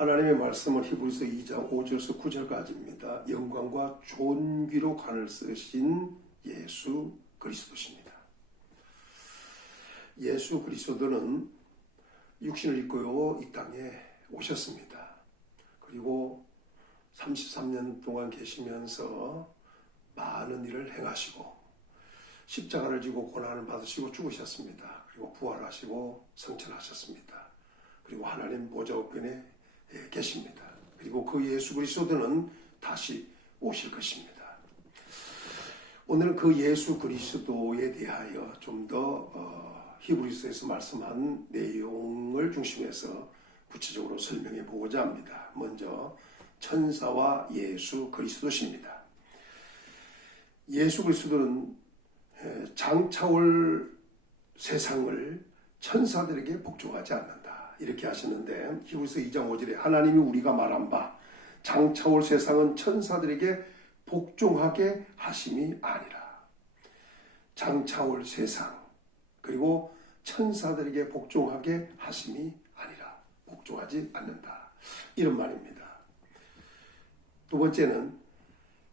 하나님의 말씀은 히브리서 2장 5절에서 9절까지입니다. 영광과 존귀로 관을 쓰신 예수 그리스도십니다. 예수 그리스도는 육신을 입고요 이 땅에 오셨습니다. 그리고 33년 동안 계시면서 많은 일을 행하시고 십자가를 지고 고난을 받으시고 죽으셨습니다. 그리고 부활하시고 성천하셨습니다. 그리고 하나님 보좌 우편에 계십니다. 그리고 그 예수 그리스도는 다시 오실 것입니다. 오늘 그 예수 그리스도에 대하여 좀 더 히브리서에서 말씀한 내용을 중심해서 구체적으로 설명해 보고자 합니다. 먼저 천사와 예수 그리스도십니다. 예수 그리스도는 장차올 세상을 천사들에게 복종하지 않는다. 이렇게 하시는데 히브리서 2장 5절에 하나님이 우리가 말한 바 장차올 세상은 천사들에게 복종하게 하심이 아니라 장차올 세상 그리고 천사들에게 복종하게 하심이 아니라 복종하지 않는다. 이런 말입니다. 두 번째는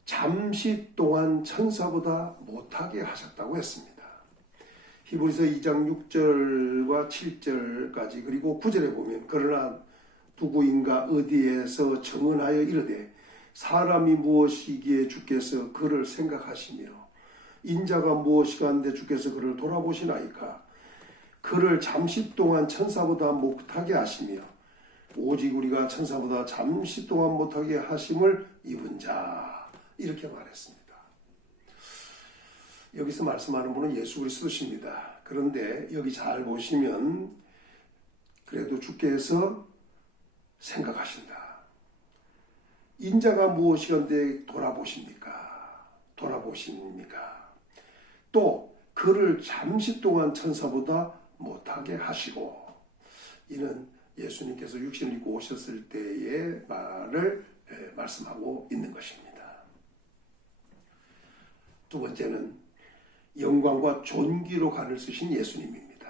잠시 동안 천사보다 못하게 하셨다고 했습니다. 히브리서 2장 6절과 7절까지 그리고 9절에 보면 그러나 누구인가 어디에서 정언하여 이르되 사람이 무엇이기에 주께서 그를 생각하시며 인자가 무엇이가 한데 주께서 그를 돌아보시나이까 그를 잠시 동안 천사보다 못하게 하시며 오직 우리가 천사보다 잠시 동안 못하게 하심을 입은 자 이렇게 말했습니다. 여기서 말씀하는 분은 예수 그리스도십니다. 그런데 여기 잘 보시면 그래도 주께서 생각하신다. 인자가 무엇이건데 돌아보십니까? 또 그를 잠시 동안 천사보다 못하게 하시고 이는 예수님께서 육신을 입고 오셨을 때의 말을 말씀하고 있는 것입니다. 두 번째는 영광과 존귀로 관을 쓰신 예수님입니다.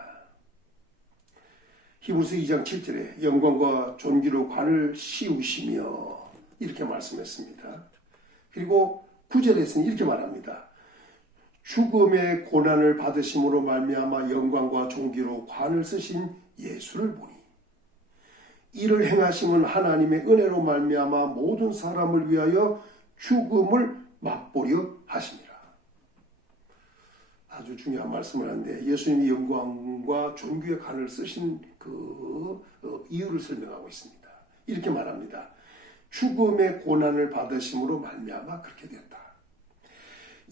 히브리서 2장 7절에 영광과 존귀로 관을 씌우시며 이렇게 말씀했습니다. 그리고 9절에서는 이렇게 말합니다. 죽음의 고난을 받으심으로 말미암아 영광과 존귀로 관을 쓰신 예수를 보니 이를 행하심은 하나님의 은혜로 말미암아 모든 사람을 위하여 죽음을 맛보려 하심이라. 아주 중요한 말씀을 하는데 예수님이 영광과 존귀의 관을 쓰신 그 이유를 설명하고 있습니다. 이렇게 말합니다. 죽음의 고난을 받으심으로 말미암아 그렇게 되었다.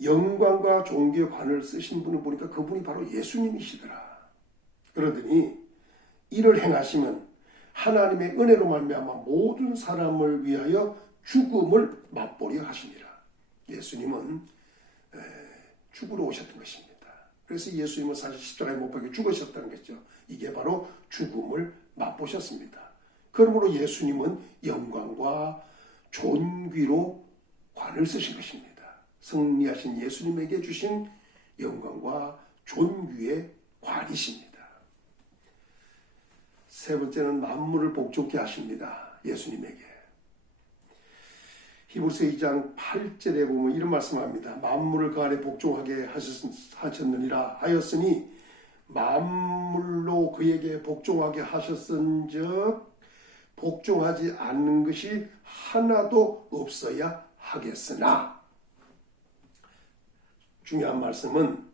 영광과 존귀의 관을 쓰신 분을 보니까 그분이 바로 예수님이시더라. 그러더니 이를 행하시면 하나님의 은혜로 말미암아 모든 사람을 위하여 죽음을 맛보려 하시니라. 예수님은 죽으러 오셨던 것입니다. 그래서 예수님은 사실 십자가에 못 박혀 죽으셨다는 것이죠. 이게 바로 죽음을 맛보셨습니다. 그러므로 예수님은 영광과 존귀로 관을 쓰신 것입니다. 승리하신 예수님에게 주신 영광과 존귀의 관이십니다. 세 번째는 만물을 복종케 하십니다. 예수님에게. 히브리서 2장 8절에 보면 이런 말씀합니다. 만물을 그 안에 복종하게 하셨느니라 하였으니 만물로 그에게 복종하게 하셨은즉 복종하지 않는 것이 하나도 없어야 하겠으나 중요한 말씀은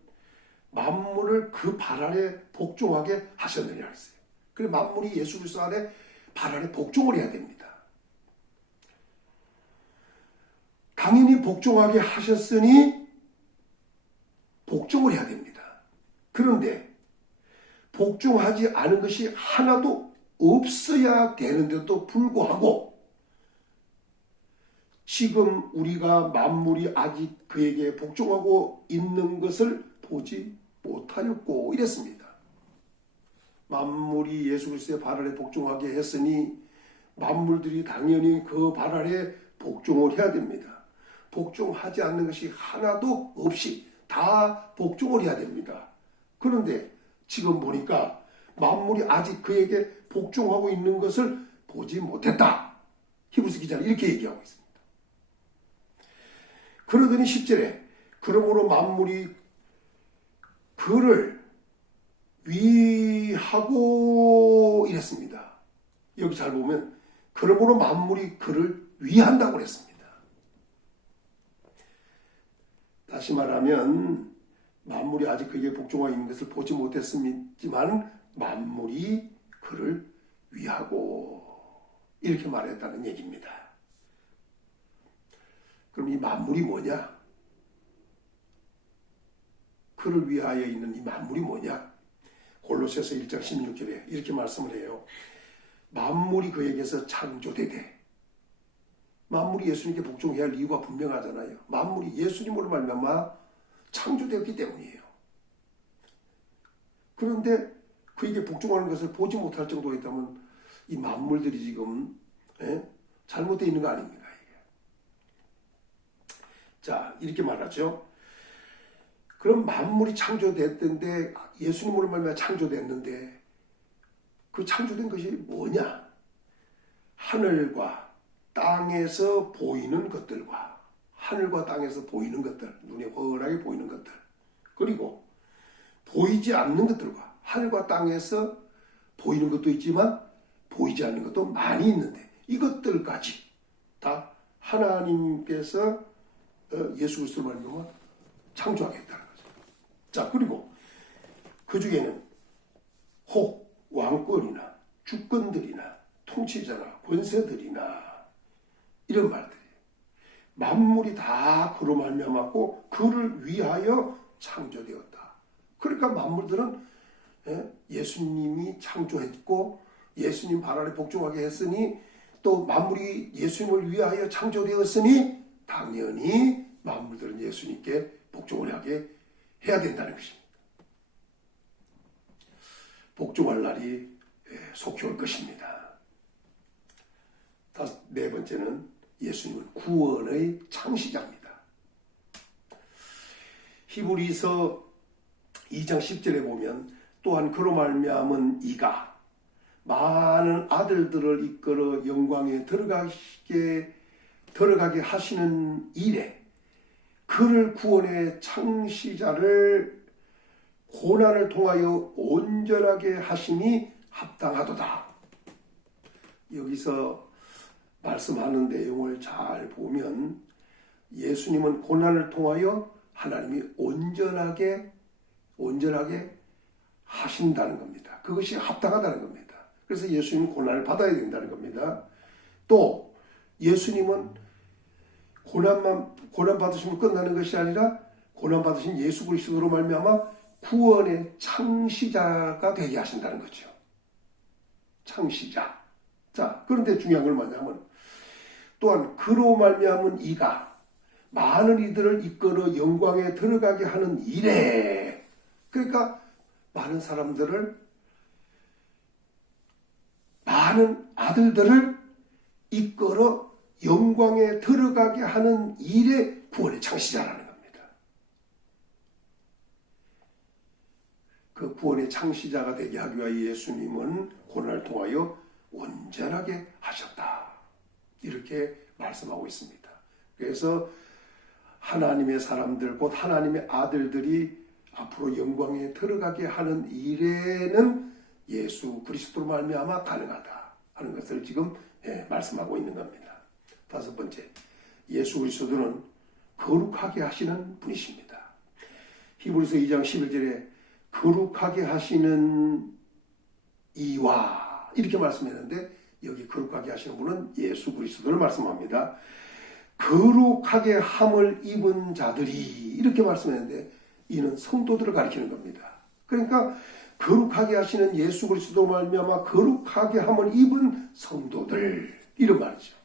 만물을 그 발 아래 복종하게 하셨느니라 했어요. 그래서 만물이 예수 그리스도 안에 발 아래 복종을 해야 됩니다. 당연히 복종하게 하셨으니 복종을 해야 됩니다. 그런데 복종하지 않은 것이 하나도 없어야 되는데도 불구하고 지금 우리가 만물이 아직 그에게 복종하고 있는 것을 보지 못하였고 이랬습니다. 만물이 예수 그리스도의 발 아래 복종하게 했으니 만물들이 당연히 그 발 아래 복종을 해야 됩니다. 복종하지 않는 것이 하나도 없이 다 복종을 해야 됩니다. 그런데 지금 보니까 만물이 아직 그에게 복종하고 있는 것을 보지 못했다. 히브리서 기자는 이렇게 얘기하고 있습니다. 그러더니 10절에 그러므로 만물이 그를 위하고 이랬습니다. 여기 잘 보면 그러므로 만물이 그를 위한다고 그랬습니다. 다시 말하면 만물이 아직 그에게 복종하고 있는 것을 보지 못했지만 만물이 그를 위하고 이렇게 말했다는 얘기입니다. 그럼 이 만물이 뭐냐? 그를 위하여 있는 이 만물이 뭐냐? 골로새서 1장 16절에 이렇게 말씀을 해요. 만물이 그에게서 창조되되, 만물이 예수님께 복종해야 할 이유가 분명하잖아요. 만물이 예수님으로 말미암아 창조되었기 때문이에요. 그런데 그에게 복종하는 것을 보지 못할 정도가 있다면 이 만물들이 지금 잘못되어 있는 거 아닙니까? 이게. 자, 이렇게 말하죠. 그럼 만물이 창조됐던데 예수님으로 말미암아 창조됐는데 그 창조된 것이 뭐냐? 하늘과 땅에서 보이는 것들과 하늘과 땅에서 보이는 것들, 눈에 훤하게 보이는 것들, 그리고 보이지 않는 것들과 하늘과 땅에서 보이는 것도 있지만 보이지 않는 것도 많이 있는데 이것들까지 다 하나님께서 예수 그리스도로 말미암아 창조하겠다는 거죠. 자, 그리고 그 중에는 혹 왕권이나 주권들이나 통치자나 권세들이나 이런 말들이 만물이 다 그로 말미암았고 그를 위하여 창조되었다. 그러니까 만물들은 예수님이 창조했고 예수님 발 아래 복종하게 했으니 또 만물이 예수님을 위하여 창조되었으니 당연히 만물들은 예수님께 복종을 하게 해야 된다는 것입니다. 복종할 날이 속히 올 것입니다. 네 번째는 예수님은 구원의 창시자입니다. 히브리서 2장 10절에 보면 또한 그로 말미암은 이가 많은 아들들을 이끌어 영광에 들어가게 하시는 일에 그를 구원의 창시자를 고난을 통하여 온전하게 하심이 합당하도다. 여기서 말씀하는 내용을 잘 보면 예수님은 고난을 통하여 하나님이 온전하게 하신다는 겁니다. 그것이 합당하다는 겁니다. 그래서 예수님은 고난을 받아야 된다는 겁니다. 또 예수님은 고난 받으시면 끝나는 것이 아니라 고난 받으신 예수 그리스도로 말미암아 구원의 창시자가 되게 하신다는 거죠. 창시자. 자, 그런데 중요한 건 뭐냐면 또한 그로 말미암은 이가 많은 이들을 이끌어 영광에 들어가게 하는 일에, 그러니까 많은 사람들을, 많은 아들들을 이끌어 영광에 들어가게 하는 일에 구원의 창시자라는 겁니다. 그 구원의 창시자가 되게 하기 위하여 예수님은 고난을 통하여 온전하게 하셨다. 이렇게 말씀하고 있습니다. 그래서 하나님의 사람들, 곧 하나님의 아들들이 앞으로 영광에 들어가게 하는 일에는 예수 그리스도로 말미암아 가능하다 하는 것을 지금 말씀하고 있는 겁니다. 다섯 번째, 예수 그리스도는 거룩하게 하시는 분이십니다. 히브리서 2장 11절에 거룩하게 하시는 이와 이렇게 말씀했는데 여기 거룩하게 하시는 분은 예수 그리스도를 말씀합니다. 거룩하게 함을 입은 자들이 이렇게 말씀했는데 이는 성도들을 가리키는 겁니다. 그러니까 거룩하게 하시는 예수 그리스도 말미암아 거룩하게 함을 입은 성도들 이런 말이죠.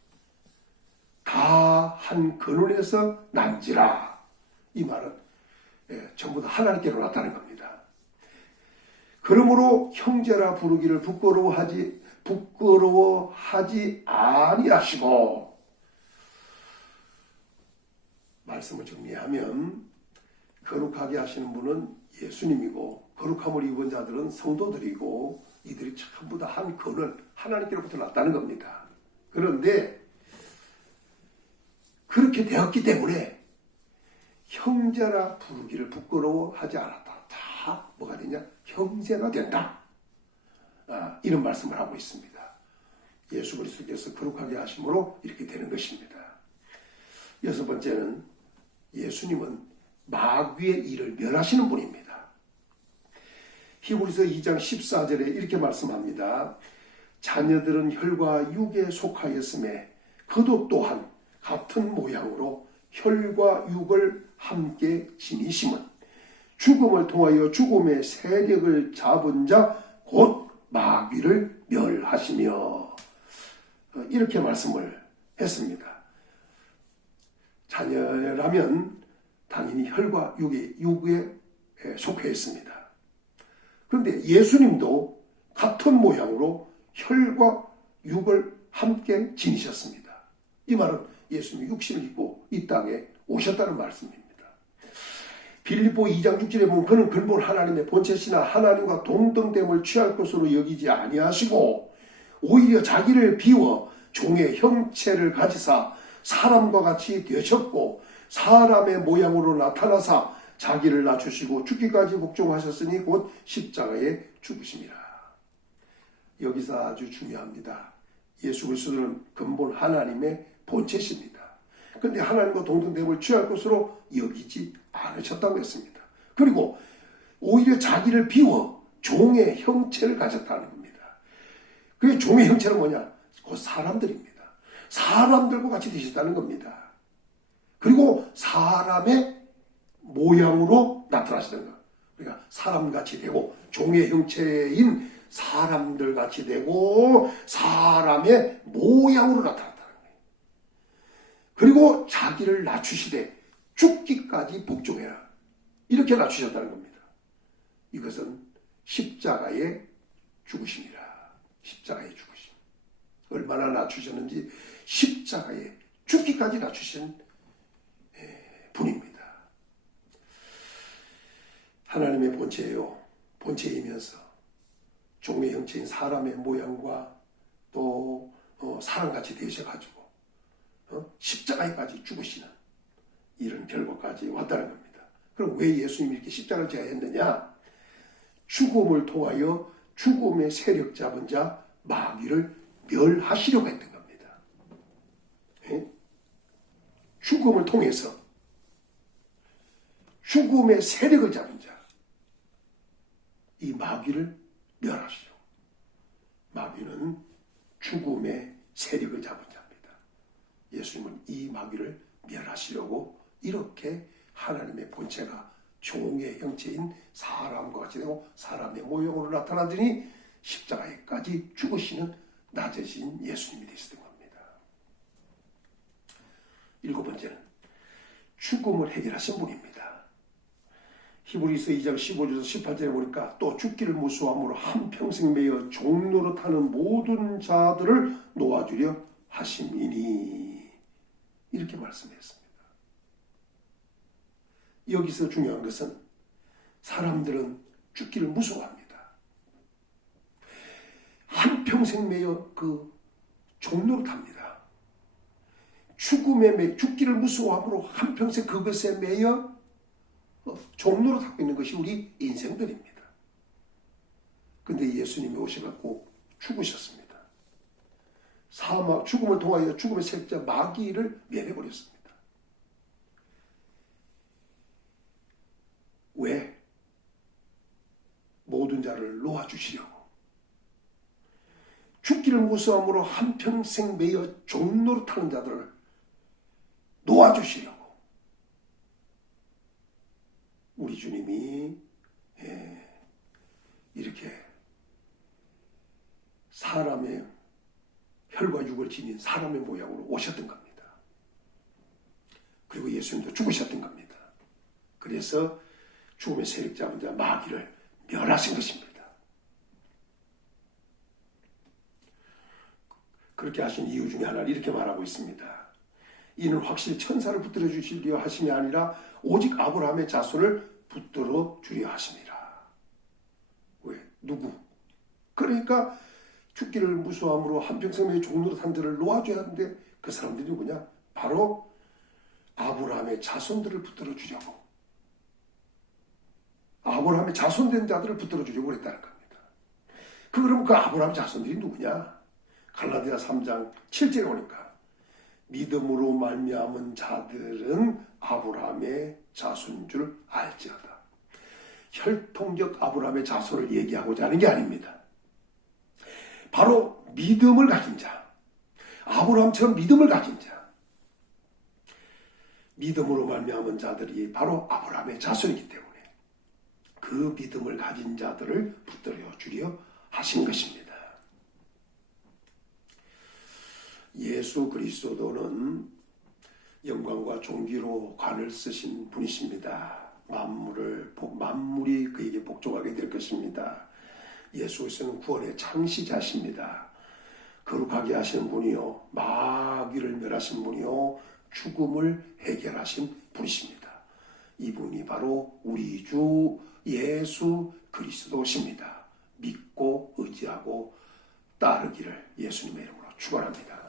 다 한 근원에서 난지라. 이 말은 전부 다 하나님께로 나타나는 겁니다. 그러므로 형제라 부르기를 부끄러워하지 아니하시고, 말씀을 정리하면 거룩하게 하시는 분은 예수님이고 거룩함을 입은 자들은 성도들이고 이들이 전부 다 한 근은 하나님께로부터 났다는 겁니다. 그런데 그렇게 되었기 때문에 형제라 부르기를 부끄러워하지 않았다. 다 뭐가 되냐? 형제가 된다. 이런 말씀을 하고 있습니다. 예수 그리스도께서 거룩하게 하심으로 이렇게 되는 것입니다. 여섯 번째는 예수님은 마귀의 일을 멸하시는 분입니다. 히브리서 2장 14절에 이렇게 말씀합니다. 자녀들은 혈과 육에 속하였음에 그도 또한 같은 모양으로 혈과 육을 함께 지니심은 죽음을 통하여 죽음의 세력을 잡은 자 곧 마귀를 멸하시며 이렇게 말씀을 했습니다. 자녀라면 당연히 혈과 육에 속해 있습니다. 그런데 예수님도 같은 모양으로 혈과 육을 함께 지니셨습니다. 이 말은 예수님이 육신을 입고 이 땅에 오셨다는 말씀입니다. 빌립보 2장 6절에 보면 그는 근본 하나님의 본체시나 하나님과 동등됨을 취할 것으로 여기지 아니하시고 오히려 자기를 비워 종의 형체를 가지사 사람과 같이 되셨고 사람의 모양으로 나타나사 자기를 낮추시고 죽기까지 복종하셨으니 곧 십자가에 죽으심이라. 여기서 아주 중요합니다. 예수 그리스도는 근본 하나님의 본체십니다. 그런데 하나님과 동등됨을 취할 것으로 여기지 않으셨다고 했습니다. 그리고 오히려 자기를 비워 종의 형체를 가졌다는 겁니다. 그 종의 형체는 뭐냐? 곧 사람들입니다. 사람들과 같이 되셨다는 겁니다. 그리고 사람의 모양으로 나타나시는 것. 그러니까 사람같이 되고 종의 형체인 사람들같이 되고 사람의 모양으로 나타났다는 거예요. 그리고 자기를 낮추시되 죽기까지 복종해라. 이렇게 낮추셨다는 겁니다. 이것은 십자가에 죽으심이라. 십자가에 죽으심. 얼마나 낮추셨는지 십자가에 죽기까지 낮추신 분입니다. 하나님의 본체예요. 본체이면서 종의 형체인 사람의 모양과 또 사람같이 되셔가지고 십자가에까지 죽으시는 이런 결과까지 왔다는 겁니다. 그럼 왜 예수님이 이렇게 십자가를 져야 했느냐? 죽음을 통하여 죽음의 세력 잡은 자 마귀를 멸하시려고 했던 겁니다. 죽음을 통해서 죽음의 세력을 잡은 자, 이 마귀를 멸하시죠. 마귀는 죽음의 세력을 잡은 자입니다. 예수님은 이 마귀를 멸하시려고 이렇게 하나님의 본체가 종의 형체인 사람과 같이 되고 사람의 모형으로 나타나더니 십자가에까지 죽으시는 낮으신 예수님이 되시던 겁니다. 일곱 번째는 죽음을 해결하신 분입니다. 히브리서 2장 15절에서 18절에 보니까 또 죽기를 무서워함으로 한평생 매여 종노릇하는 모든 자들을 놓아주려 하심이니 이렇게 말씀했습니다. 여기서 중요한 것은 사람들은 죽기를 무서워합니다. 한평생 매여 종노릇합니다. 죽기를 무서워함으로 한평생 그것에 매여 종로로 타고 있는 것이 우리 인생들입니다. 그런데 예수님이 오셔갖고 죽으셨습니다. 죽음을 통하여 죽음의 세력자 마귀를 멸해버렸습니다. 왜? 모든 자를 놓아주시려고. 죽기를 무서함으로 한평생 매여 종로로 타는 자들을 놓아주시려고. 우리 주님이 이렇게 사람의 혈과 육을 지닌 사람의 모양으로 오셨던 겁니다. 그리고 예수님도 죽으셨던 겁니다. 그래서 죽음의 세력 잡은 자 마귀를 멸하신 것입니다. 그렇게 하신 이유 중에 하나를 이렇게 말하고 있습니다. 이는 확실히 천사를 붙들어 주시려 하심이 아니라 오직 아브라함의 자손을 붙들어 주려 하심이라. 왜? 누구? 그러니까 죽기를 무수함으로 한평생의 종로로 산 자를 놓아줘야 하는데 그 사람들이 누구냐? 바로 아브라함의 자손들을 붙들어 주려고. 아브라함의 자손된 자들을 붙들어 주려고 그랬다는 겁니다. 그러면 그 아브라함 자손들이 누구냐? 갈라디아 3장 7절에 보니까 믿음으로 말미암은 자들은 아브라함의 자손인 줄 알지어다. 혈통적 아브라함의 자손을 얘기하고자 하는 게 아닙니다. 바로 믿음을 가진 자, 아브라함처럼 믿음을 가진 자, 믿음으로 말미암은 자들이 바로 아브라함의 자손이기 때문에 그 믿음을 가진 자들을 붙들어 주려 하신 것입니다. 예수 그리스도는 영광과 존귀로 관을 쓰신 분이십니다. 만물이 그에게 복종하게 될 것입니다. 예수 그리스도는 구원의 창시자십니다. 거룩하게 하시는 분이요, 마귀를 멸하신 분이요, 죽음을 해결하신 분이십니다. 이분이 바로 우리 주 예수 그리스도십니다. 믿고 의지하고 따르기를 예수님의 이름으로 축원합니다.